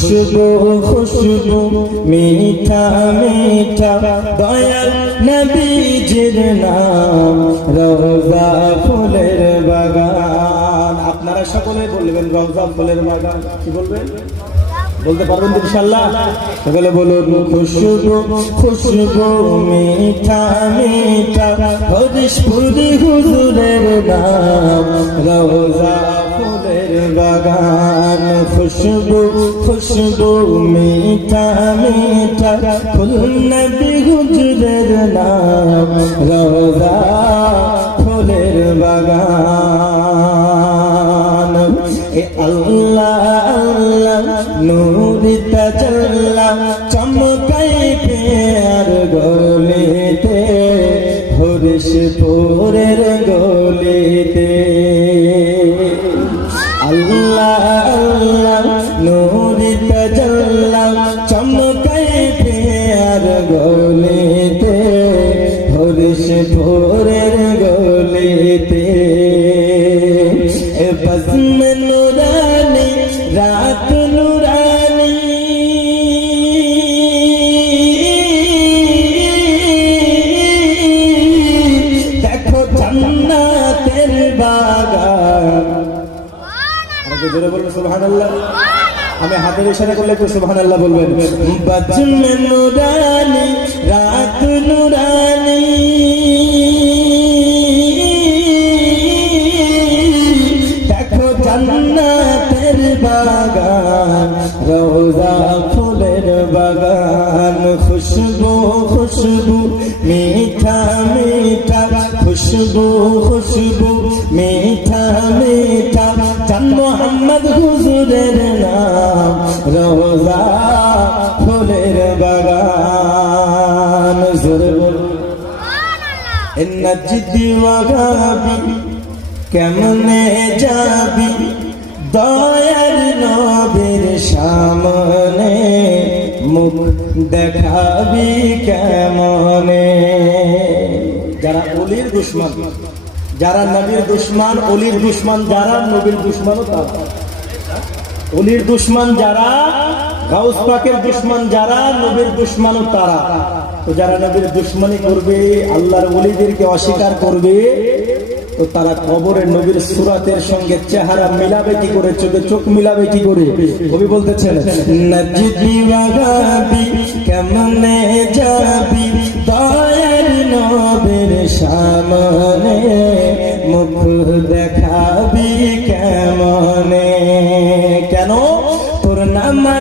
খুশবু খুশবু মিঠা মিঠা দয়াল নবীজির নাম রওজা ফুলের বাগান। আপনারা সকলে বলবেন রওজা ফুলের বাগান। কি বলবেন? বলতে পারবেন ইনশাআল্লাহ? সকলে বলুন খুশবু খুশবু মিঠা মিঠা হরিশপুরি হুজুরের নাম রওজা ফুলের বাগান। খুশবু খুশবু মিঠা মিঠা ফুল নবী হুজুরের নাম রওজা ফুলের বাগান। এ আল্লাহ আল্লাহ নূরি তাজাল্লা চমকাই পেয়ার গলিতে হরিশপুরের গলিতে। আল্লাহ আল্লাহ নূরি তাজাল্লা চমকাই পেয়ার গলিতে হরিশপুরের গলিতে। বজ্ম নুরানি রাত নুরানি দেখো জান্নাতের বাগান। আমাকে জোরে বলবেন সুবহানাল্লাহ। আমি হাতের ইশারা করলে একটু সুবহানাল্লাহ বলবেন। বজ্ম নুরানি রাত নুরানি জান্নাতের বাগান রওজা ফুলের বাগান। খুশবু খুশবু মিঠা মিঠা খুশবু খুশবু মিঠা মিঠা চাঁদ মোহাম্মদ হুজুরের নাম রওজা ফুলের বাগান। জোরে বলুন নজদি ওয়াগাবি কেমনে যাবি দয়ার নবীর সামনে মুখ দেখাবি কেমনে। যারা অলির দুশমন, যারা নবীর দুশমন, অলির দুশমন যারা নবীর দুশমনও তারা। অলির দুশমন যারা, গাউস পাকের দুশমন যারা, নবীর দুশমনও তারা। তো যারা নবীর দুশমনি করবে, আল্লাহর ওলিদেরকে অস্বীকার করবে, তো তারা কবরের নবীর সুরাতের সঙ্গে চেহারা মিলাবে কি করে, চোখে চোখ মিলাবে কি করে? কবি বলতেছেন নজদি ওয়াগাবি কেমনে যাবি দয়ার নবীর সামনে মুখ দেখাবি